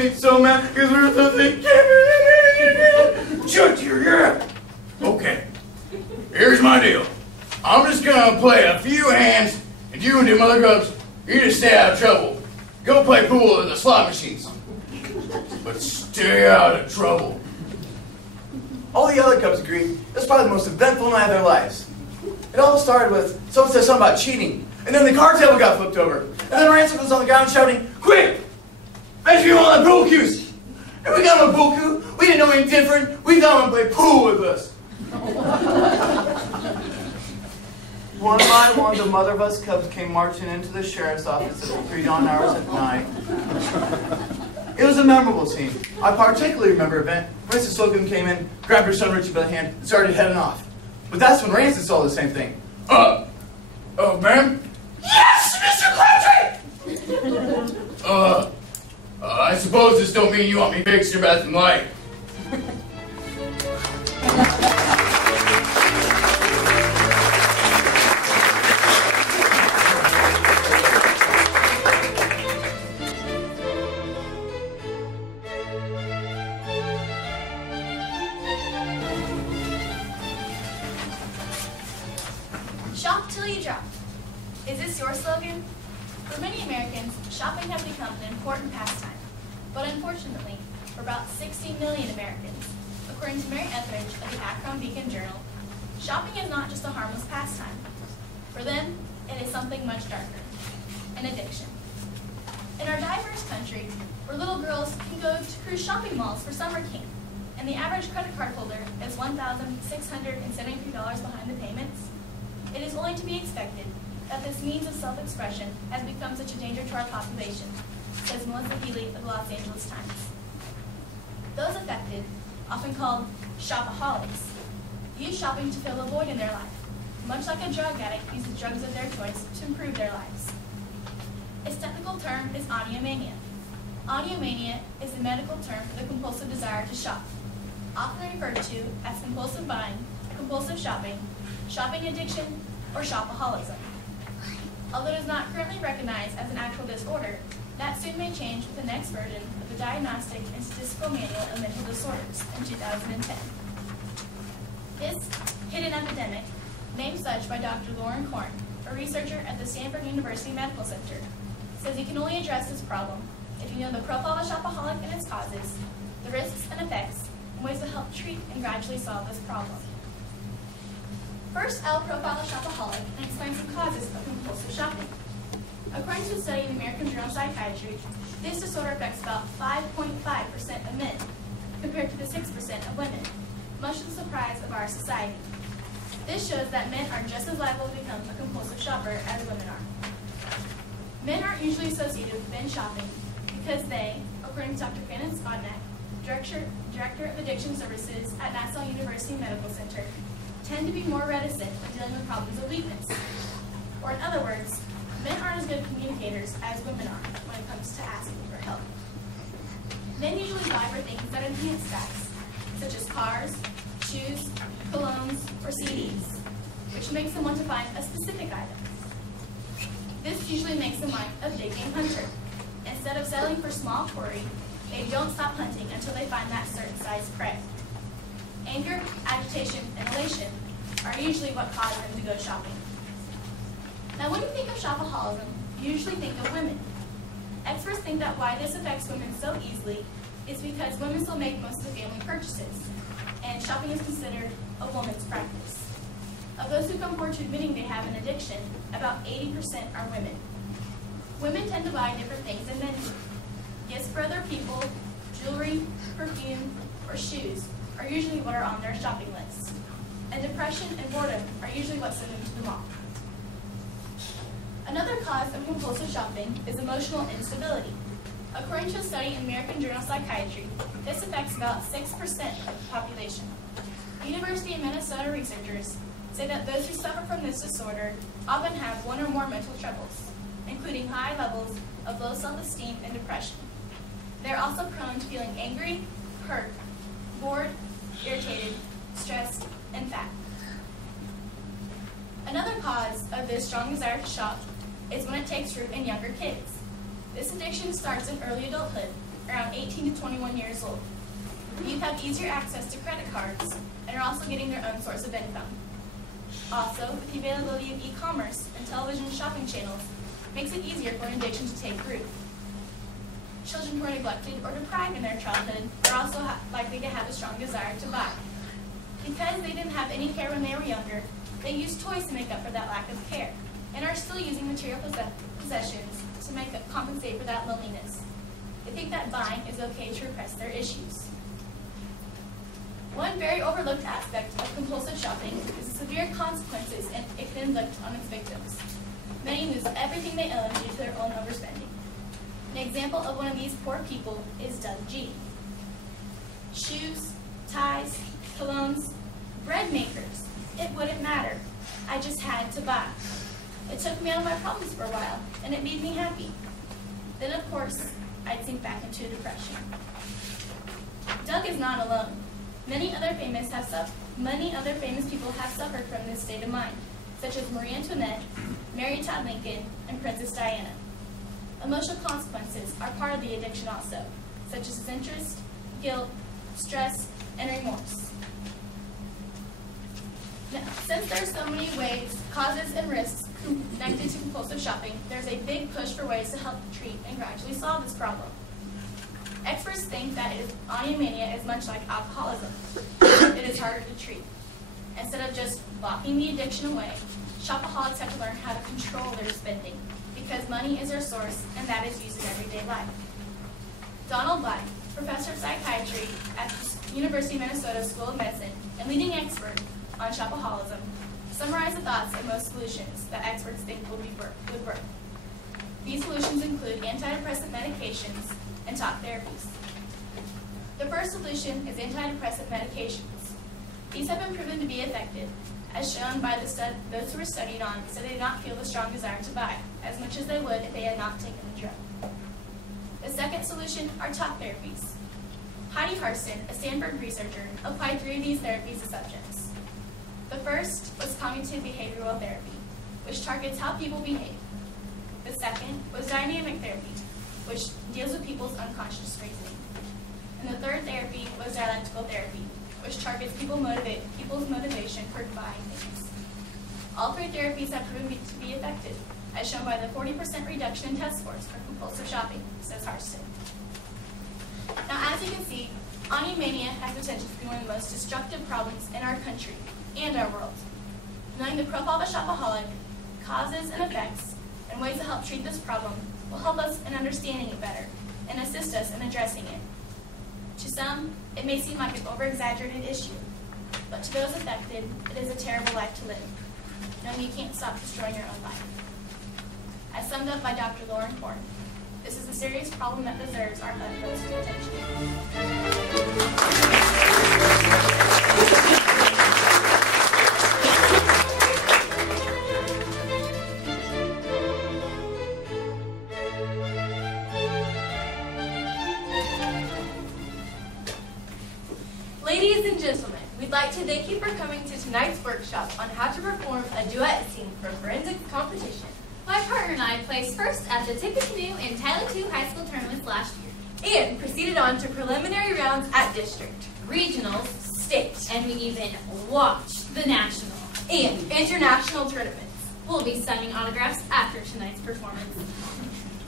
me so mad because we're so thick. Shut your yap. Okay, here's my deal. I'm just gonna play a few hands, and you and them other cubs, you just stay out of trouble. Go play pool at the slot machines. But stay out of trouble. All the other cubs agreed it was probably the most eventful night of their lives. It all started with someone said something about cheating, and then the card table got flipped over, and then Ransom was on the ground shouting, "Quick! Fetch me one of the pool cues!" And we got him a pool cue. We didn't know any different. We thought him to play pool with us. One by one, the mother of us cubs came marching into the sheriff's office at the pre-dawn hours at night. It was a memorable scene. I particularly remember an event. Mrs. Slocum came in, grabbed her son Richie by the hand, and started heading off. But that's when Ransom saw the same thing. Ma'am? Yes, Mr. Crabtree! I suppose this don't mean you want me fixed your bathroom light. Shop till you drop. Is this your slogan? For many Americans, shopping has become an important pastime. But unfortunately, for about 60 million Americans, according to Mary Etheridge of the Akron Beacon Journal, shopping is not just a harmless pastime. For them, it is something much darker, an addiction. In our diverse country, where little girls can go to cruise shopping malls for summer camp, and the average credit card holder is $1,673 behind the payments, it is only to be expected that this means of self-expression has become such a danger to our population, says Melissa Healy of the Los Angeles Times. Those affected, often called shopaholics, use shopping to fill a void in their life, much like a drug addict uses drugs of their choice to improve their lives. Its technical term is oniomania. Oniomania is the medical term for the compulsive desire to shop, often referred to as compulsive buying, compulsive shopping, shopping addiction, or shopaholism. Although it is not currently recognized as an actual disorder, that soon may change with the next version of the Diagnostic and Statistical Manual of Mental Disorders in 2010. This hidden epidemic, named such by Dr. Lauren Korn, a researcher at the Stanford University Medical Center, says you can only address this problem if you know the profile of a shopaholic and its causes, the risks and effects, and ways to help treat and gradually solve this problem. First, I'll profile a shopaholic and explain some causes of compulsive shopping. According to a study in the American Journal of Psychiatry, this disorder affects about 5.5% of men, compared to the 6% of women, much to the surprise of our society. This shows that men are just as liable to become a compulsive shopper as women are. Men aren't usually associated with binge shopping because they, according to Dr. Brandon Spodnak, Director of Addiction Services at Nassau University Medical Center, tend to be more reticent when dealing with problems of weakness. Or in other words, men aren't as good communicators as women are when it comes to asking for help. Men usually buy for things that enhance status, such as cars, shoes, colognes, or CDs, which makes them want to find a specific item. This usually makes them like a big game hunter. Instead of settling for small quarry, they don't stop hunting until they find that certain size prey. Anger, agitation, and elation are usually what cause them to go shopping. Now, when you think of shopaholism, you usually think of women. Experts think that why this affects women so easily is because women still make most of the family purchases, and shopping is considered a woman's practice. Of those who come forward to admitting they have an addiction, about 80% are women. Women tend to buy different things than men do. Gifts for other people, jewelry, perfume, or shoes are usually what are on their shopping lists. And depression and boredom are usually what send them to the mall. Another cause of compulsive shopping is emotional instability. According to a study in American Journal of Psychiatry, this affects about 6% of the population. University of Minnesota researchers say that those who suffer from this disorder often have one or more mental troubles, including high levels of low self-esteem and depression. They're also prone to feeling angry, hurt, bored, irritated, stressed, and fat. Another cause of this strong desire to shop is when it takes root in younger kids. This addiction starts in early adulthood around 18 to 21 years old. Youth have easier access to credit cards and are also getting their own source of income. Also, with the availability of e-commerce and television shopping channels, makes it easier for an addiction to take root. Children who are neglected or deprived in their childhood are also likely to have a strong desire to buy. Because they didn't have any care when they were younger, they use toys to make up for that lack of care, and are still using material possessions to compensate for that loneliness. They think that buying is okay to repress their issues. One very overlooked aspect of compulsive shopping is the severe consequences it can inflict on its victims. Many lose everything they own due to their own overspending. An example of one of these poor people is Doug G. Shoes, ties, colognes, bread makers. It wouldn't matter. I just had to buy. It took me out of my problems for a while, and it made me happy. Then, of course, I'd sink back into depression. Doug is not alone. Many other famous people have suffered from this state of mind, such as Marie Antoinette, Mary Todd Lincoln, and Princess Diana. Emotional consequences are part of the addiction also, such as disinterest, guilt, stress, and remorse. Now, since there are so many ways, causes, and risks connected to compulsive shopping, there's a big push for ways to help treat and gradually solve this problem. Experts think that anomania is much like alcoholism. It is harder to treat. Instead of just locking the addiction away, shopaholics have to learn how to control their spending, because money is their source, and that is used in everyday life. Donald Blythe, professor of psychiatry at the University of Minnesota School of Medicine and leading expert on shopaholism, summarized the thoughts of most solutions that experts think would work. These solutions include antidepressant medications and talk therapies. The first solution is antidepressant medications. These have been proven to be effective, as shown by those who were studied on said they did not feel the strong desire to buy, as much as they would if they had not taken the drug. The second solution are talk therapies. Heidi Harston, a Stanford researcher, applied 3 of these therapies to subjects. The first was cognitive behavioral therapy, which targets how people behave. The second was dynamic therapy, which deals with people's unconscious reasoning. And the third therapy was dialectical therapy, which targets people's motivation for buying things. All 3 therapies have proven to be effective, as shown by the 40% reduction in test scores for compulsive shopping, says Harston. Now, as you can see, anomania has potential to be one of the most destructive problems in our country and our world. Knowing the profile of a shopaholic, causes and effects, and ways to help treat this problem will help us in understanding it better and assist us in addressing it. To some, it may seem like an over-exaggerated issue, but to those affected, it is a terrible life to live, knowing you can't stop destroying your own life. As summed up by Dr. Lauren Horn, this is a serious problem that deserves our utmost attention. Ladies and gentlemen, we'd like to thank you for coming to tonight's workshop on how to perform a duet scene for forensics competition. My partner and I placed first at the Tippecanoe and Tyler II high school tournaments last year. And proceeded on to preliminary rounds at district, Regionals, state, and we even watched the national. and international tournaments. We'll be signing autographs after tonight's performance.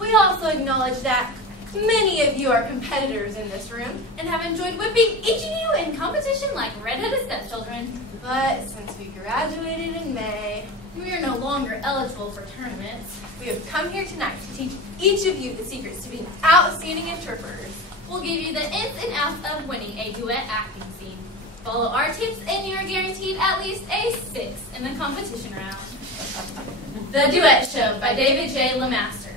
We also acknowledge that many of you are competitors in this room, And have enjoyed whipping each of you in competition like redheaded stepchildren. but since we graduated in May, We are no longer eligible for tournaments. we have come here tonight to teach each of you the secrets to being outstanding interpreters. We'll give you the ins and outs of winning a duet acting scene. Follow our tips and you are guaranteed at least a 6 in the competition round. The Duet Show by David J. LeMaster.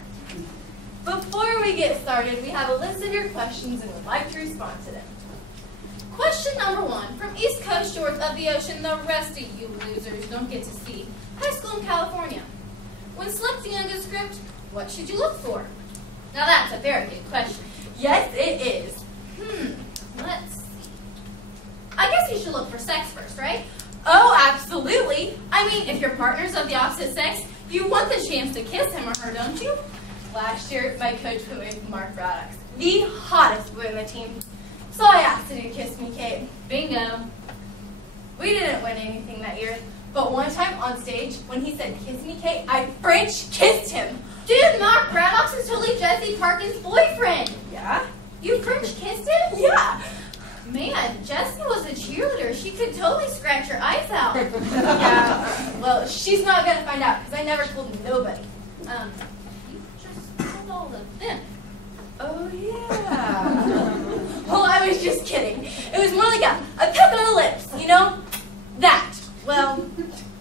Before we get started, we have a list of your questions and would like to respond to them. Question number 1. From East Coast shores of the ocean the rest of you losers don't get to see. High school in California. When selecting a good script, what should you look for? Now that's a very good question. Yes, it is. Let's see. I guess you should look for sex first, right? Oh, absolutely. I mean, if your partner's of the opposite sex, you want the chance to kiss him or her, don't you? Last year, my coach put me with Mark Braddock. the hottest boy on the team. So I asked him to kiss me, Kate. Bingo. We didn't win anything that year, but one time on stage, when he said, "Kiss me, Kate," I French kissed him. Dude, Mark Braddock's is totally Jesse Parkin's boyfriend. Yeah? You French kissed him? Yeah. Man, Jessie was a cheerleader. She could totally scratch your eyes out. Yeah. Well, she's not going to find out, because I never told nobody. You just told all of them. Oh, yeah. Well, I was just kidding. It was more like a peck on the lips, you know? That. Well,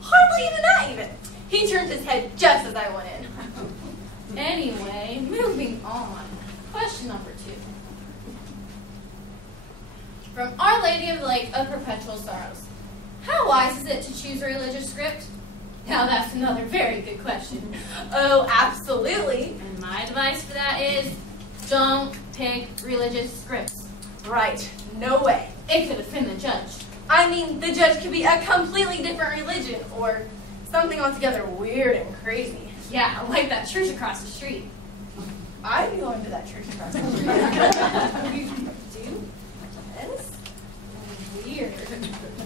hardly even that even. He turned his head just as I went in. Anyway, moving on. Question number 2. From Our Lady of the Lake of Perpetual Sorrows. How wise is it to choose a religious script? Now that's another very good question. Oh, absolutely. And my advice for that is don't pick religious scripts. Right. No way. It could offend the judge. I mean, the judge could be a completely different religion or something altogether weird and crazy. Yeah, like that church across the street. I'd be going to that church across the street. You do? Yes? Weird.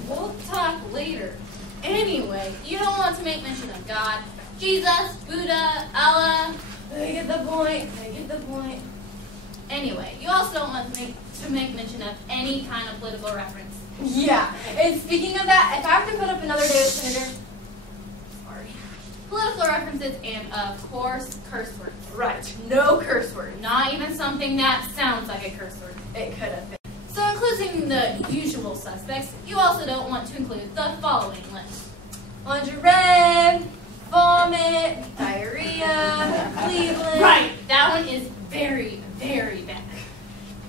We'll talk later. Anyway, you don't want to make mention of God, Jesus, Buddha, Allah. I get the point. I get the point. Anyway, you also don't want to make mention of any kind of political reference. Yeah. And speaking of that, if I have to put up another day with Senator, sorry. Political references and, of course, curse words. Right. No curse word. Not even something that sounds like a curse word. It could have been. So including the usual suspects, you also don't want to include the following list. Lingerie, vomit, diarrhea, Cleveland. Right, that one is very, very bad.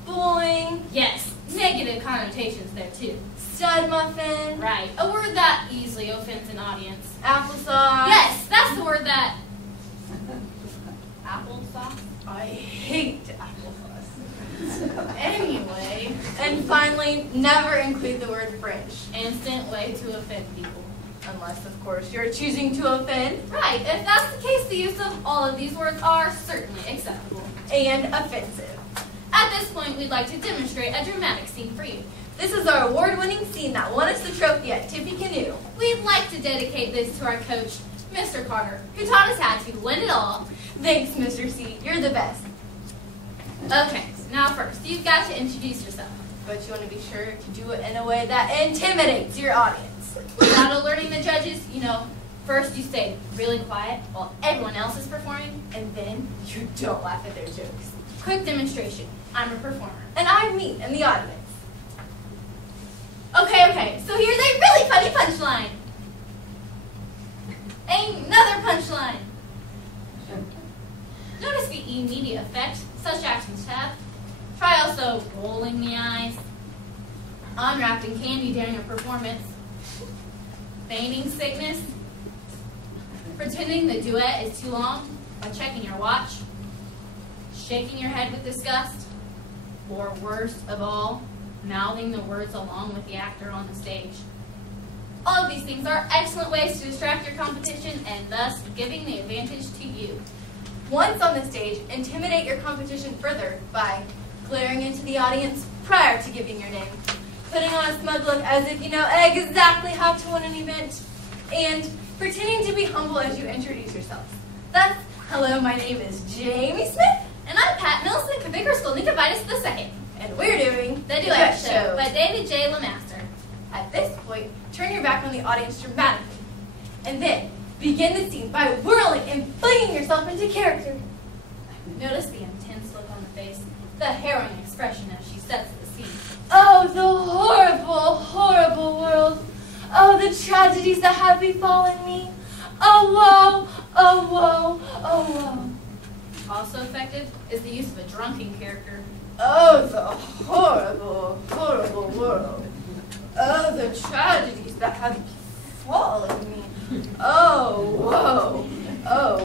Bowling, Yes, negative connotations there too. stud muffin, Right, a word that easily offends an audience. applesauce. Yes, that's the word that... Applesauce? I hate applesauce. Anyway, And finally, never include the word French. instant way to offend people. Unless, of course, you're choosing to offend Right, if that's the case, the use of all of these words are certainly acceptable. and offensive. At this point, we'd like to demonstrate a dramatic scene for you. This is our award-winning scene that won us the trophy at Tippy Canoe. We'd like to dedicate this to our coach, Mr. Carter, who taught us how to win it all. Thanks, Mr. C. You're the best. Okay, so now first, you've got to introduce yourself. But you want to be sure to do it in a way that intimidates your audience. Without alerting the judges, first you stay really quiet while everyone else is performing, And then you don't laugh at their jokes. quick demonstration. I'm a performer. And I'm me in the audience. Okay, so here's a really funny punchline. Another punchline. Notice the immediate effect such actions have. Try also rolling the eyes, unwrapping candy during a performance, feigning sickness, pretending the duet is too long by checking your watch, shaking your head with disgust, or worst of all, mouthing the words along with the actor on the stage. All of these things are excellent ways to distract your competition and thus giving the advantage to you. Once on the stage, intimidate your competition further by glaring into the audience prior to giving your name, putting on a smug look as if you know exactly how to win an event, and pretending to be humble as you introduce yourself. Thus, hello, my name is Jamie Smith, And I'm Pat Milson, Vicar Skolnikovaitis II. and we're doing The Duet Show by David J. Lemaster. At this point, turn your back on the audience dramatically, and then begin the scene by whirling and flinging yourself into character. Notice the intense look on the face, the harrowing expression as she sets the scene. Oh, the horrible, horrible world. Oh, the tragedies that have befallen me. Oh, woe, oh, woe, oh, woe. Also effective is the use of a drunken character. Oh, the horrible, horrible world. Oh, the tragedies that have befallen me. Oh, woe, oh.